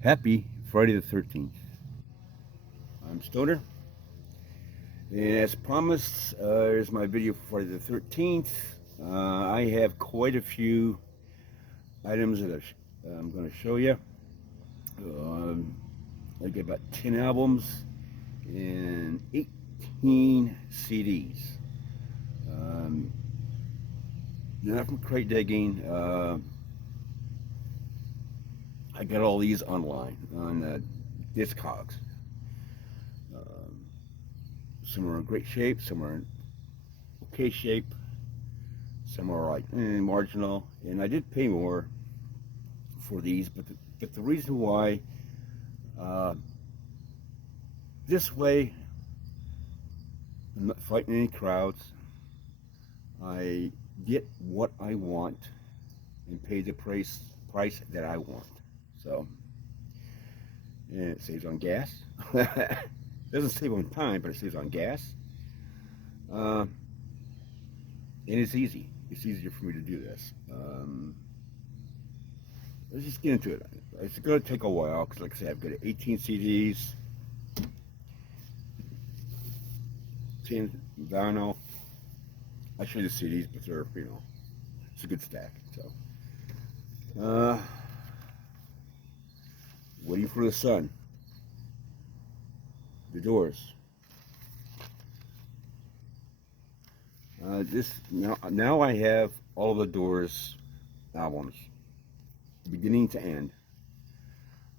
Happy Friday the 13th. I'm Stoner, and as promised, here's my video for Friday the 13th. I have quite a few items that I'm going to show you. I get about 10 albums and 18 CDs. Um, Not from crate digging. I got all these online on Discogs. Um, some are in great shape, some are in okay shape, some are like marginal, and I did pay more for these, but the reason why, uh, this way I'm not fighting any crowds. I get what I want and pay the price that I want. So, and it saves on gas. Doesn't save on time, but it saves on gas. Uh, and it's easy. It's easier for me to do this. Let's just get into it. It's going to take a while because, like I said, I've got 18 CDs, 10 vinyl. I show you the CDs, but they're, it's a good stack. So, Waiting for the Sun, The Doors. This now I have all the Doors albums, beginning to end.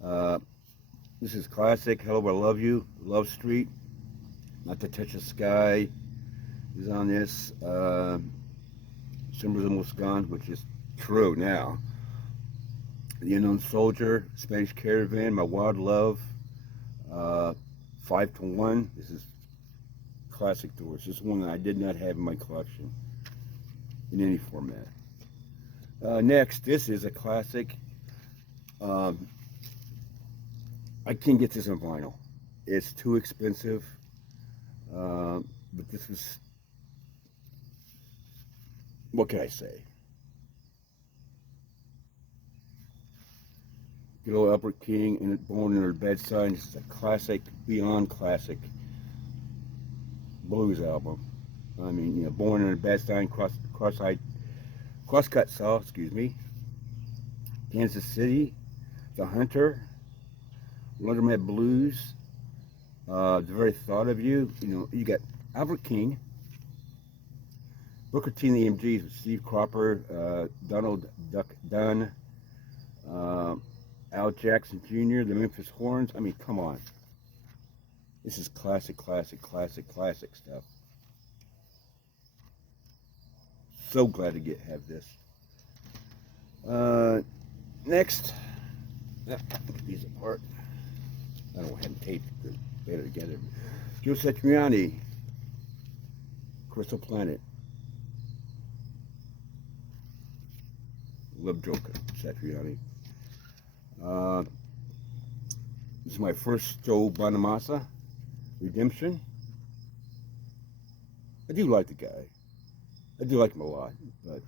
Uh, this is classic. Hello, I Love You, Love Street, Not to Touch the Sky is on this. Summer's Almost Gone, which is true now. The Unknown Soldier, Spanish Caravan, My Wild Love, 5 to 1. This is classic Doors. This is one that I did not have in my collection in any format. Next, this is a classic. I can't get this on vinyl. It's too expensive. But this was, what can I say? Good old Albert King and Born Under Bed Sign. This is a classic, beyond classic blues album. I mean, Born Under Bed Sign, Crosscut Saw, excuse me. Kansas City, The Hunter, Laundromat Blues, The Very Thought of You. You got Albert King, Booker T and the EMGs with Steve Cropper, Donald Duck Dunn, Al Jackson Jr., the Memphis Horns. I mean, come on. This is classic, classic, classic, classic stuff. So glad to have this. Next, get these apart. I don't have them taped better together. Joe Satriani, Crystal Planet. Love Joe Satriani. This is my first Joe Bonamassa, Redemption. I do like the guy. I do like him a lot, but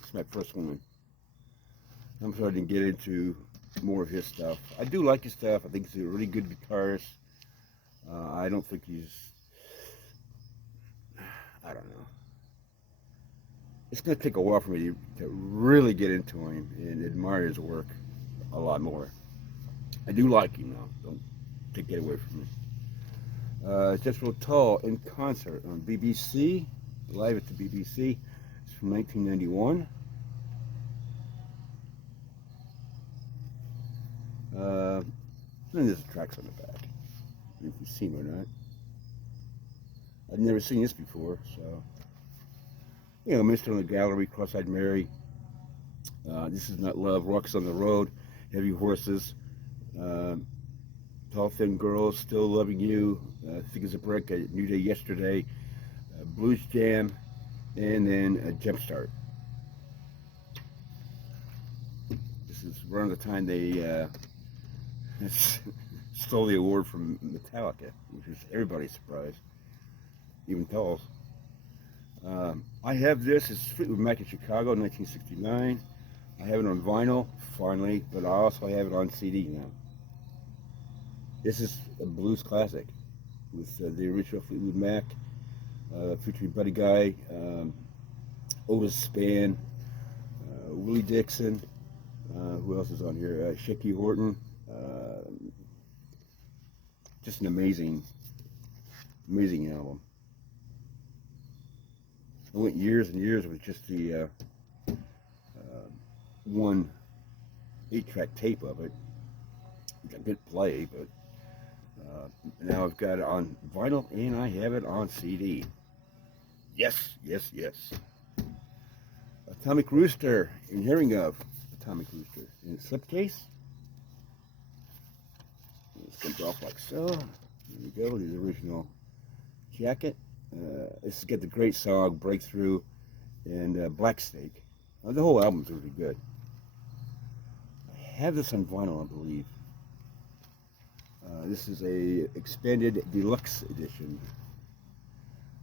it's my first one. I'm sorry I didn't get into more of his stuff. I do like his stuff. I think he's a really good guitarist. I don't think I don't know. It's going to take a while for me to really get into him and admire his work a lot more. I do like him though. Don't take it away from me. Jethro Tull in concert on BBC, live at the BBC. It's from 1991. And there's the tracks on the back. If you've seen them or not. I've never seen this before, so. Mr. on the Gallery, Cross-Eyed Mary. This Is Not Love, Rocks on the Road, Heavy Horses, Tall Thin Girls, Still Loving You, Thick as a Brick, New Day Yesterday, Blues Jam, and then Jumpstart. This is around the time they stole the award from Metallica, which is everybody's surprise, even Tull's. I have this. It's Fleetwood Mac in Chicago, 1969. I have it on vinyl, finally, but I also have it on CD now. This is a blues classic with the original Fleetwood Mac, featuring Buddy Guy, Otis Spann, Willie Dixon. Who else is on here? Shaky Horton. Uh, just an amazing, amazing album. I went years and years with just the one 8-track tape of it, which I did play, but now I've got it on vinyl and I have it on CD. Yes, yes, yes. Atomic Rooster, in hearing of Atomic Rooster, in a slipcase. This comes off like so. There we go, the original jacket. This has got the great song Breakthrough and Black Snake. The whole album's really good. I have this on vinyl, I believe. This is a expanded deluxe edition,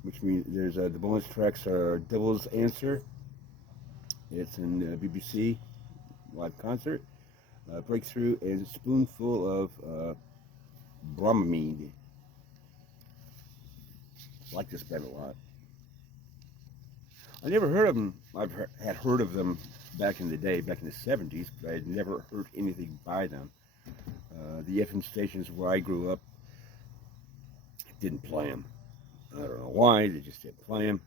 which means there's the bonus tracks are Devil's Answer. It's in BBC live concert. Breakthrough and Spoonful of Bromamine. I like this band a lot. I never heard of them. Had heard of them back in the day, back in the 70s, but I had never heard anything by them. The FM stations where I grew up didn't play them. I don't know why, they just didn't play them.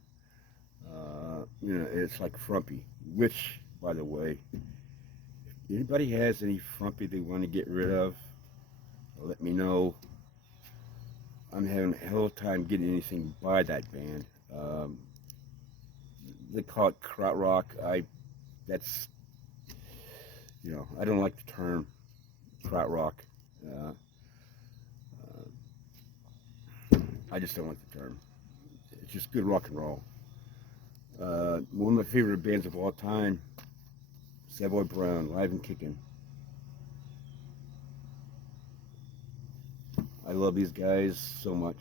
You know, it's like Frumpy, which, by the way, if anybody has any Frumpy they want to get rid of, let me know. I'm having a hell of a time getting anything by that band. They call it krautrock. That's, you know, I don't like the term krautrock. I just don't like the term. It's just good rock and roll. One of my favorite bands of all time, Savoy Brown, Live and Kickin'. I love these guys so much.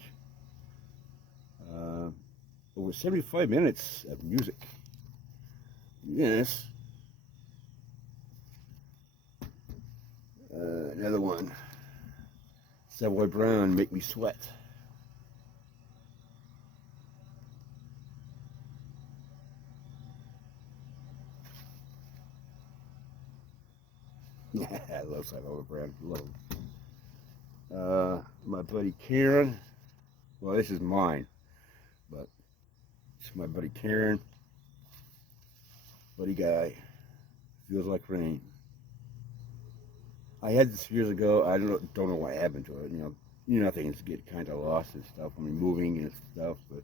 Over 75 minutes of music. Yes. Another one. Savoy Brown, Make Me Sweat. I love Savoy Brown. Love him. My buddy Karen. Well, this is mine, but it's my buddy Karen. Buddy Guy. Feels Like Rain. I had this years ago. I don't know what happened to it. You know, things get kind of lost and stuff when you're moving and stuff. But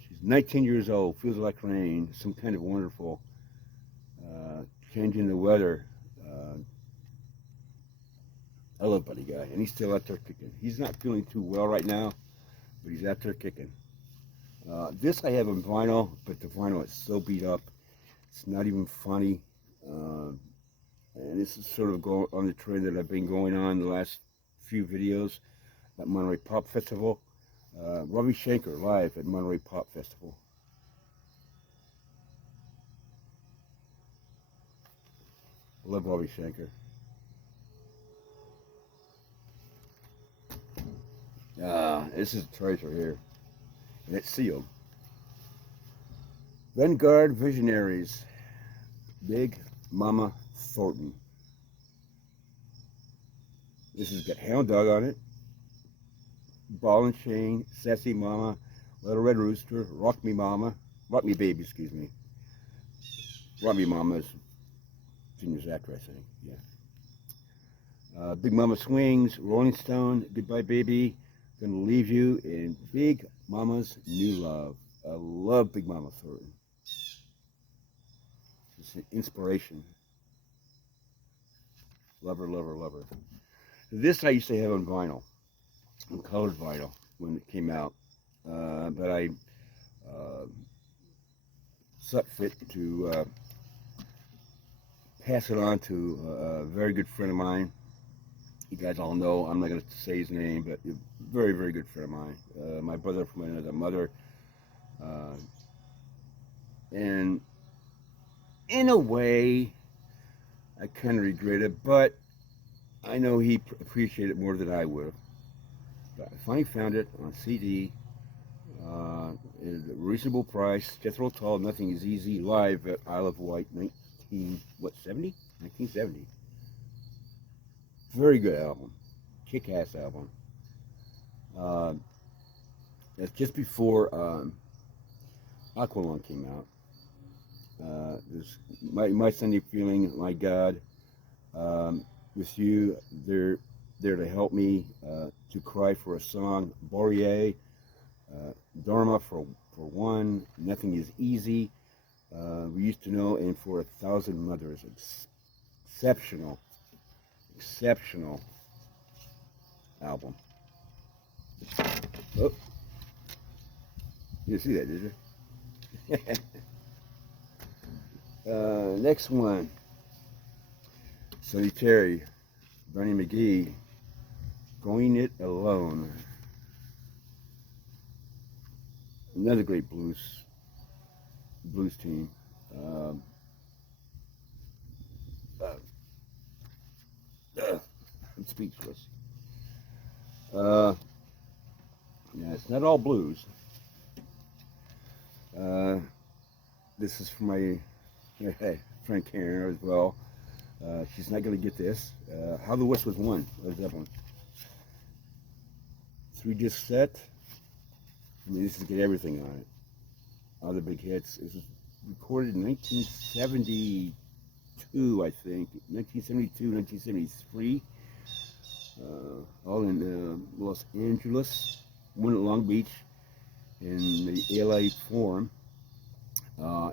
she's 19 years old. Feels Like Rain. Some kind of wonderful changing the weather. I love Buddy Guy, and he's still out there kicking. He's not feeling too well right now, but he's out there kicking. This I have on vinyl, but the vinyl is so beat up, it's not even funny. And this is sort of on the trend that I've been going on the last few videos at Monterey Pop Festival. Ravi Shankar live at Monterey Pop Festival. I love Ravi Shankar. This is a treasure here, and it's sealed. Vanguard Visionaries, Big Mama Thornton. This has got Hound Dog on it, Ball and Chain, Sassy Mama, Little Red Rooster, Rock Me Mama, Rock Me Baby, excuse me. Rock Me Mama is Junior's actor, I think, yeah. Big Mama Swings, Rolling Stone, Goodbye Baby, Gonna Leave You, and Big Mama's New Love. I love Big Mama Thornton. It's an inspiration. Love her, love her, love her. This I used to have on vinyl, on colored vinyl, when it came out. But I saw fit to pass it on to a very good friend of mine. You guys all know, I'm not going to say his name, but a very, very good friend of mine. My brother from another mother. And in a way, I kind of regret it, but I know he appreciated it more than I would have. But I finally found it on CD at a reasonable price. Jethro Tull, Nothing Is Easy, live at Isle of Wight, 70? 1970. Very good album. Kick-ass album. Uh, that's just before Aqualung came out. This my Sunday Feeling, My God, with you, they're there to help me, to cry for a song, Boreas, Dharma for one, Nothing Is Easy, we used to know, and for 1,000 Mothers. Exceptional, exceptional album. Oh, you didn't see that, did you? Next one, Sonny Terry, Bernie McGee, Going It Alone. Another great blues team. Um, uh, I'm speechless. Yeah, it's not all blues. This is for my friend Karen as well. She's not going to get this. How the West Was Won. What is that one? 3-disc set. I mean, this has got everything on it. All the big hits. This was recorded in 1972, I think. 1972, 1973. All in Los Angeles. One at Long Beach in the LA Forum.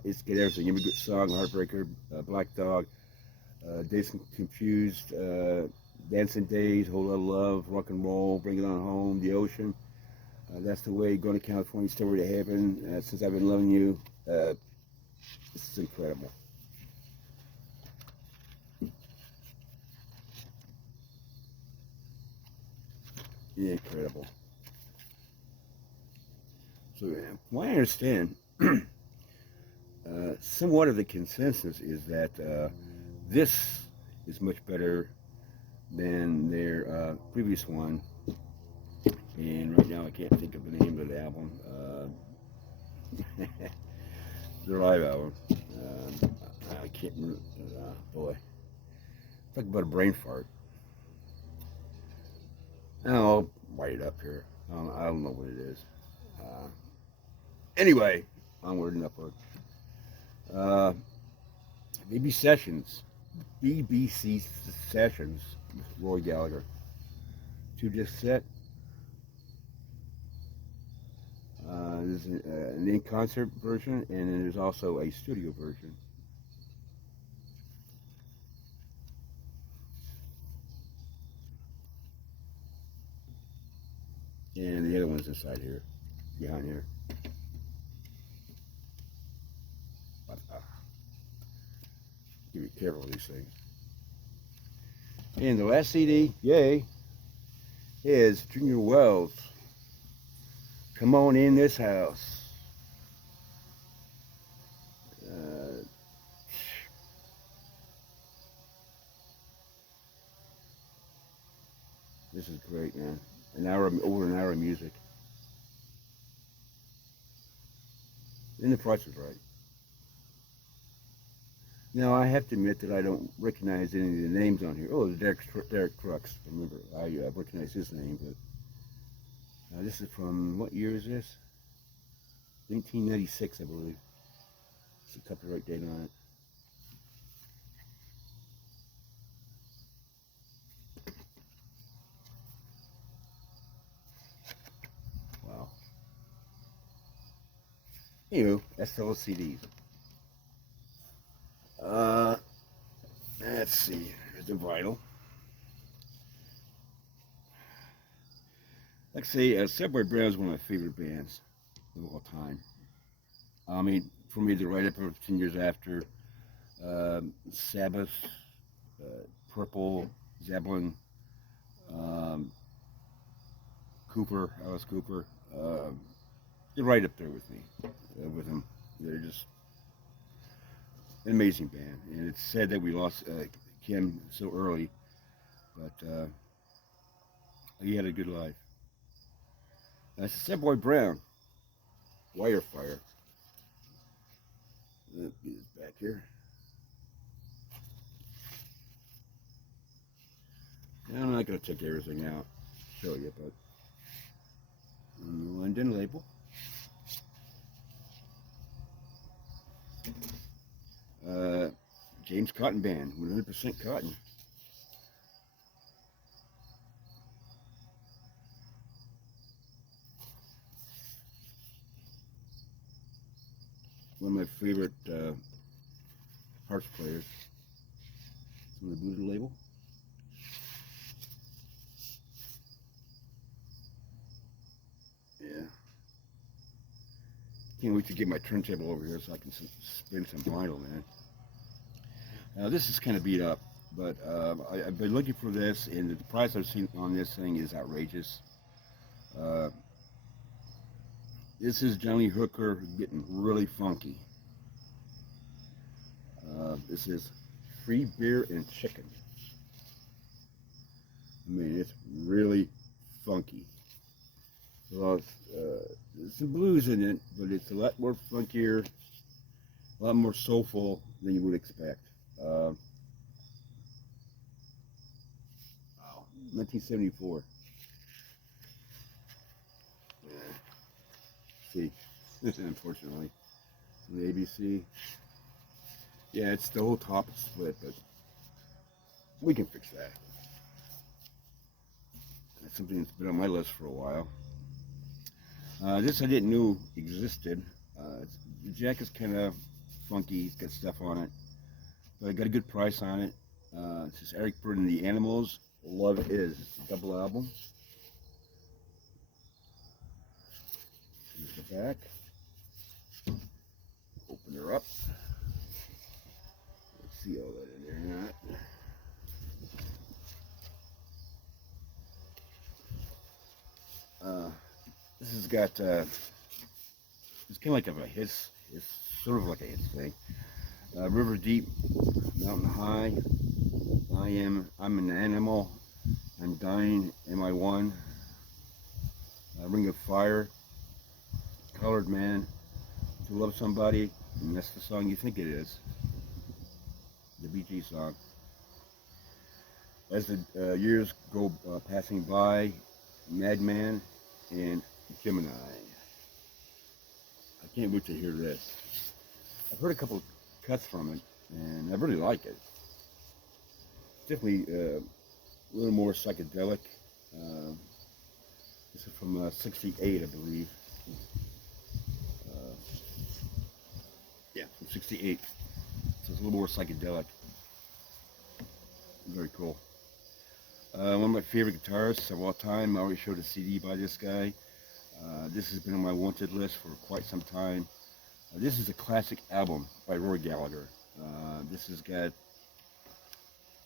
It's got everything. Immigrant Song, Heartbreaker, Black Dog, Days Confused, Dancing Days, Whole Lot of Love, Rock and Roll, Bring It On Home, The Ocean. That's the Way, Going to California, Story to Heaven, Since I've Been Loving You. This is incredible. Yeah, incredible. So, from what I understand, somewhat of the consensus is that this is much better than their previous one. And right now I can't think of the name of the album. Their live album. I can't remember. Boy. Talk about a brain fart. I'll write it up here. I don't know what it is. Anyway, onward and upward. Uh, BBC Sessions. BBC Sessions with Roy Gallagher. 2-disc set. There's an in-concert version, and then there's also a studio version. And the other one's inside here, behind here. But, be careful with these things. And the last CD, yay, is Junior Wells. Come on in this house. This is great, man. Over an hour of music. And the price was right. Now, I have to admit that I don't recognize any of the names on here. Oh, Derek Crux. Remember, I recognize his name, but this is from, what year is this? 1996, I believe. It's a copyright date on it. Wow. Anywho, that's the CDs. Let's see. Here's the vinyl. Like I say, Subway Brown is one of my favorite bands of all time. I mean, for me, they're right up there 10 years after Sabbath, Purple, Zeppelin, Cooper, Alice Cooper. They're right up there with me, with them. They're just an amazing band. And it's sad that we lost Kim so early. but he had a good life. That's a Sad Boy Brown, Wire Fire. Let me get this back here. I'm not going to take everything out, show you, but on the London label. James Cotton Band, 100% cotton. One of my favorite harp players. It's on the Buddha label. Yeah. Can't wait to get my turntable over here so I can spin some vinyl, man. Now this is kind of beat up, but I've been looking for this, and the price I've seen on this thing is outrageous. This is Johnny Hooker getting really funky. This is Free Beer and Chicken. I mean, it's really funky. Well, there's some blues in it, but it's a lot more funkier, a lot more soulful than you would expect. Wow, 1974. Yeah. See, unfortunately, the ABC. Yeah, it's the whole top is split, but we can fix that. That's something that's been on my list for a while. This I didn't know existed. The jack is kind of funky. It's got stuff on it, but I got a good price on it. This is Eric Burdon and the Animals. Love Is, double album. Here's the back. Open her up. Let's see all that in there or not. This has got, it's kind of like a hiss, it's sort of like a hiss thing. River Deep, Mountain High, I'm an Animal, I'm Dying, Am I One, Ring of Fire, Colored Man, To Love Somebody, and that's the song you think it is, the Bee Gees song. As the years go passing by, Madman, and Gemini. I can't wait to hear this. I've heard a couple cuts from it, and I really like it. Definitely a little more psychedelic. This is from '68, I believe. Yeah, from '68. So it's a little more psychedelic. Very cool. One of my favorite guitarists of all time. I always showed a CD by this guy. This has been on my wanted list for quite some time. This is a classic album by Roy Gallagher. This has got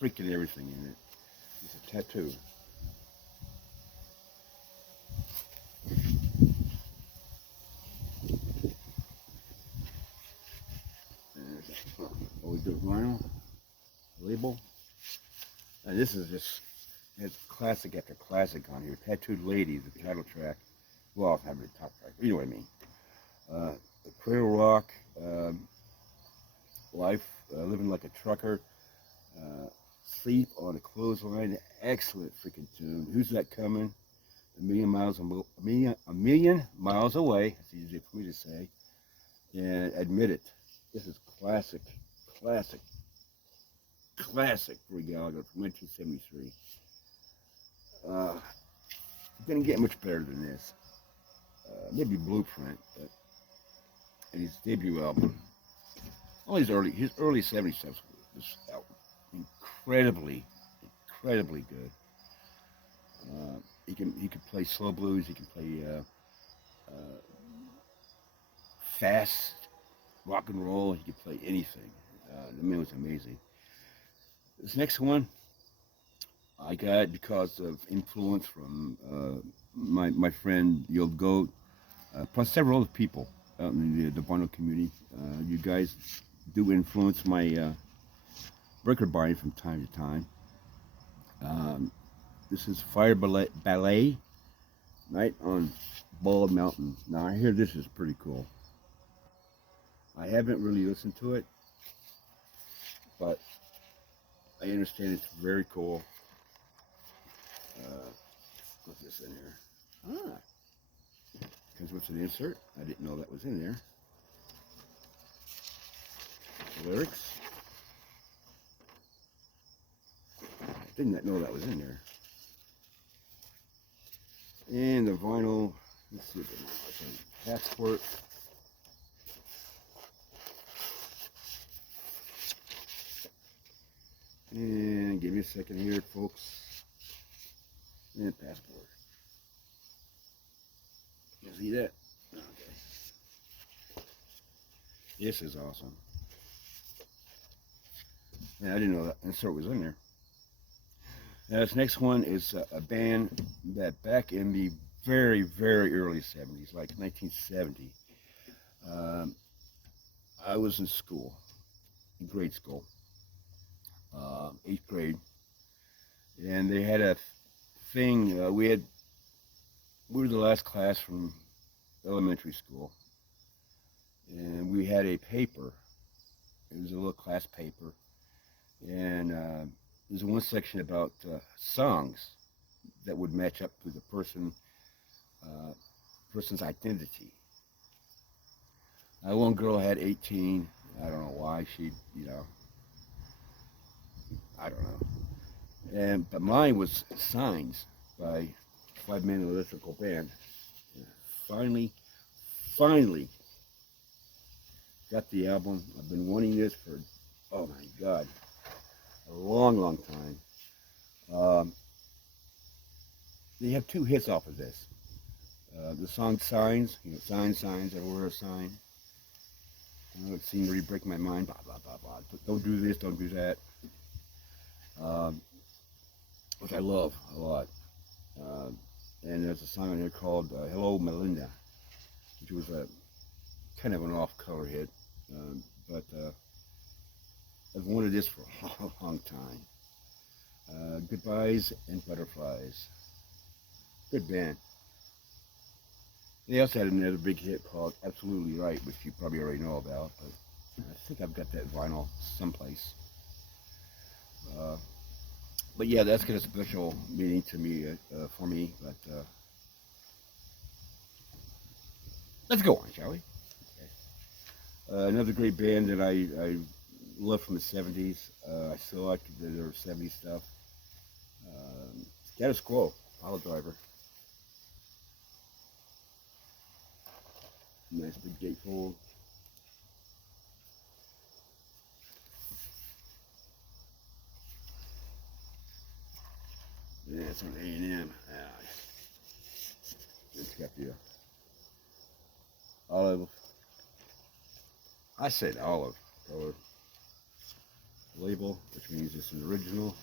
freaking everything in it. It's a tattoo. Always do vinyl label. And this is just, it's classic after classic on here. Tattooed Lady, the title track. Well, it's not really the top track, but you know what I mean. Cradle Rock, Life, Living Like a Trucker, Sleep on a Clothesline, excellent freaking tune. Who's That Coming? A million miles away, that's easy for me to say. And Admit It. This is classic Roy Gallagher from 1973. Didn't get much better than this. Maybe Blueprint, but and his debut album. All his early '70s stuff was incredibly good. He could play slow blues. He can play fast rock and roll. He could play anything. The man was amazing. This next one I got because of influence from my friend the Old Goat, plus several other people out in the vinyl community. You guys do influence my record buying from time to time. This is Fire Ballet, right on Bald Mountain. Now I hear this is pretty cool. I haven't really listened to it, but I understand it's very cool. What's this in here? Comes with an insert. I didn't know that was in there. The lyrics. I did not know that was in there. And the vinyl. Let's see if it's passport. And give me a second here, folks. And passport. You see that? Okay. This is awesome. Yeah, I didn't know that insert was in there. Now, this next one is a band that back in the very, very early 70s, like 1970, I was in school, in grade school, 8th grade, and they had a thing. We were the last class from elementary school, and we had a paper. It was a little class paper, and there's one section about songs that would match up to the person's identity. One girl had 18. I don't know why she, I don't know. But mine was Signs by Five Man Electrical Band. Finally got the album. I've been wanting this for, oh my God, a long time. They have 2 hits off of this. The song Signs, signs, everywhere a sign. It seemed to really break my mind, blah, blah, blah, blah. Don't do this, don't do that. Which I love a lot. And there's a song on here called Hello Melinda, which was a kind of an off-color hit. But I've wanted this for a long time. Goodbyes and Butterflies. Good band. They also had another big hit called Absolutely Right, which you probably already know about, but I think I've got that vinyl someplace. But yeah, that's got a special meaning to me, for me, but let's go on, shall we? Okay. Another great band that I love from the 70s. I still like their 70s stuff. Status Quo, Pile Driver. Nice big gatefold. Yeah, it's on A&M. It's got the olive. I said olive color label, which means it's an original.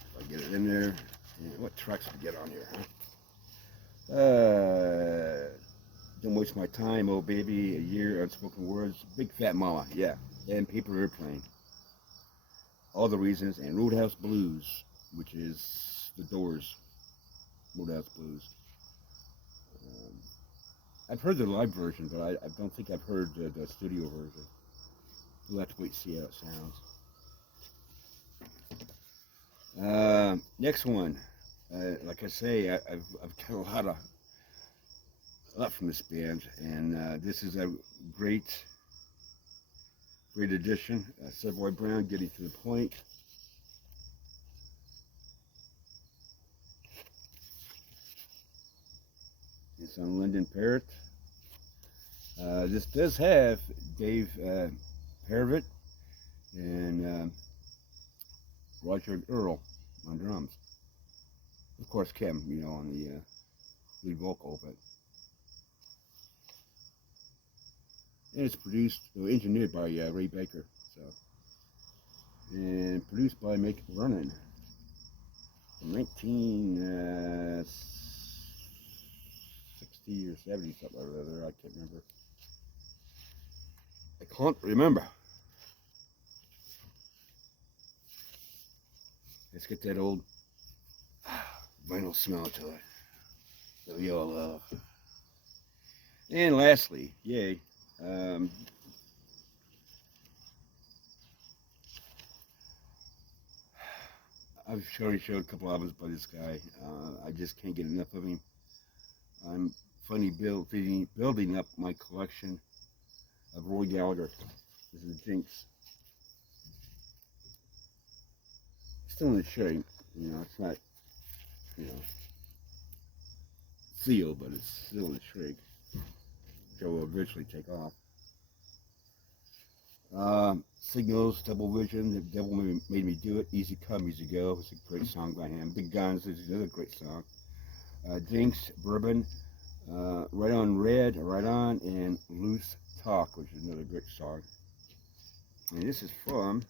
If I get it in there. Yeah, what tracks we get on here, huh? Don't Waste My Time, Oh Baby, A Year, Unspoken Words, Big Fat Mama, yeah, and Paper Airplane. All the Reasons, and Roadhouse Blues, which is the Doors, Roadhouse Blues. I've heard the live version, but I don't think I've heard the studio version. We'll have to wait and see how it sounds. Next one. Like I say, I've got a lot from this band, and this is a great addition. Savoy Brown, Getting to the Point. It's on London Parrot. This does have Dave Parrott and Roger Earl on drums. Of course, Kim, on the lead vocal, but and it's produced, engineered by Ray Baker, and produced by Mick Vernon in 1960 or 70, something or other. I can't remember. Let's get that old vinyl smell to it that we all love. And lastly, yay, I've already showed a couple albums by this guy. I just can't get enough of him. I'm finally building up my collection of Roy Gallagher. This is the Jinx. Still in the shape, you know, it's not, you know, sealed, but it's still in the shrink. Which I will eventually take off. Signals, Double Vision, The Devil Made Me Do It, Easy Come, Easy Go. It's a great song by him. Big Guns is another great song. Jinx, Bourbon, Right On Red, Right On, and Loose Talk, which is another great song. And this is from,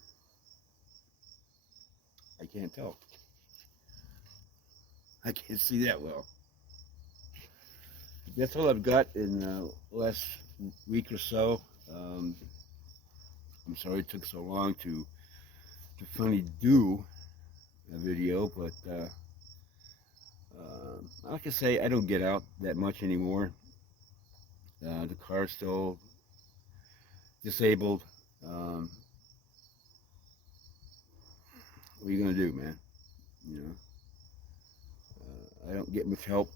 I can't tell. I can't see that well. That's all I've got in the last week or so. I'm sorry it took so long to finally do a video, but like I say, I don't get out that much anymore. The car's still disabled. What are you gonna do, man? You know, I don't get much help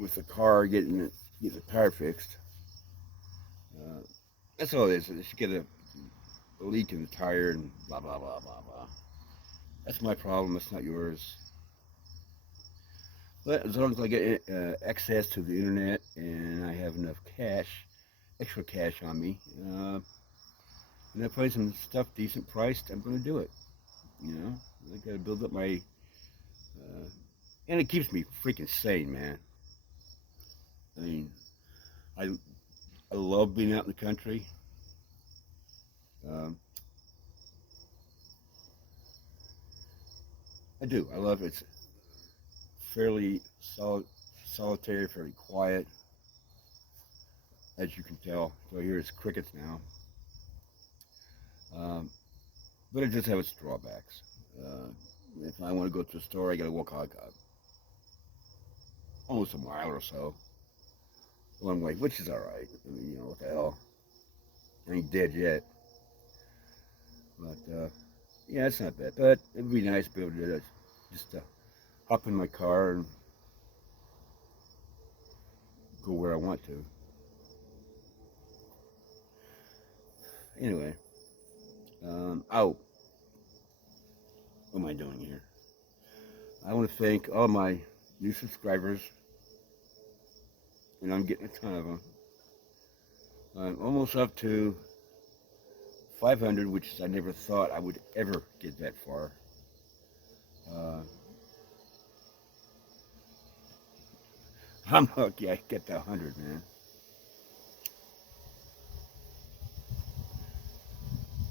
with the car getting the tire fixed. That's all it is. You get a leak in the tire and blah blah blah blah blah. That's my problem. That's not yours. But as long as I get access to the internet and I have enough cash, extra cash on me, and I find some stuff decent priced, I'm going to do it. You know, I got to build up my, and it keeps me freaking sane, man. I mean, I love being out in the country. Um, I do. I love it. It's fairly solitary, fairly quiet, as you can tell. So here it's crickets now. But it does have its drawbacks. If I want to go to the store, I got to walk like almost a mile or so one way, which is all right. I mean, you know, what the hell? I ain't dead yet. But yeah, it's not bad. But it'd be nice to be able to just hop in my car and go where I want to. Anyway, oh, what am I doing here? I want to thank all my new subscribers, and I'm getting a ton of them. I'm almost up to 500, which I never thought I would ever get that far. I'm lucky I get to 100, man.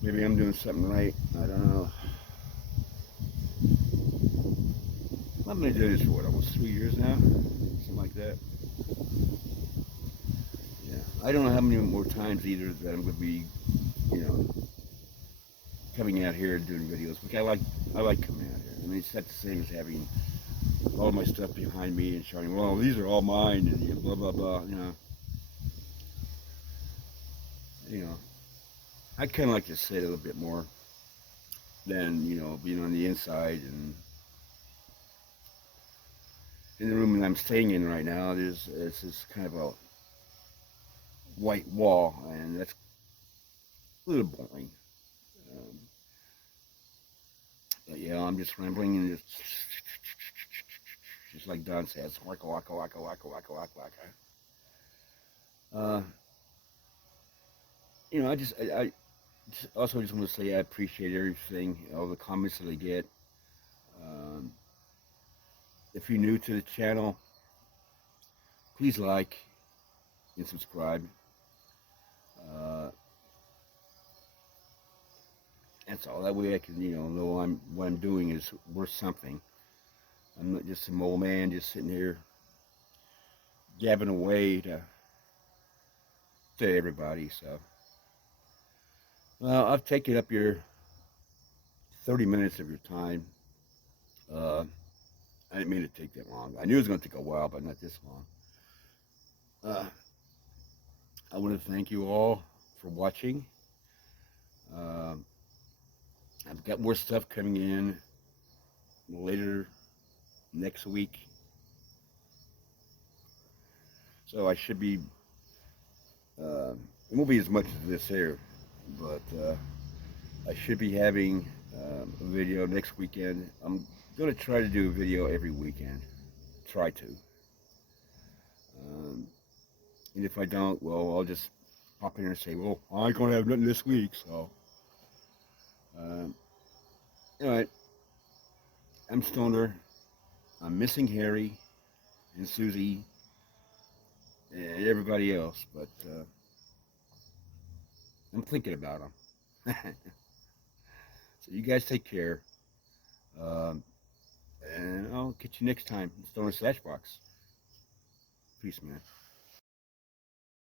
Maybe I'm doing something right. I don't know. I've been doing this for what, almost 3 years now? Something like that. Yeah. I don't know how many more times either that I'm going to be, you know, coming out here and doing videos. But I like coming out here. I mean, it's not the same as having all my stuff behind me and showing, well, these are all mine and blah, blah, blah, you know. I kind of like to say a little bit more than, you know, being on the inside. And in the room that I'm staying in right now, it's this kind of a white wall, and that's a little boring. But yeah, I'm just rambling and just like Don says, waka waka waka waka waka waka waka. You know, I also just want to say I appreciate everything, all the comments that I get. If you're new to the channel, please like and subscribe. That's all. That way I can, you know what I'm doing is worth something. I'm not just some old man just sitting here gabbing away to everybody. So, well, I've taken up your 30 minutes of your time. I didn't mean to take that long. I knew it was going to take a while, but not this long. I want to thank you all for watching. Um, I've got more stuff coming in later next week. So I should be, it won't be as much as this here, but I should be having a video next weekend. I'm going to try to do a video every weekend. Try to. And if I don't, well, I'll just pop in here and say, well, I ain't going to have nothing this week, so. Alright, I'm Stoner. I'm missing Harry and Susie and everybody else, but I'm thinking about them. So you guys take care. And I'll catch you next time. Stoner Slashbox. Peace, man.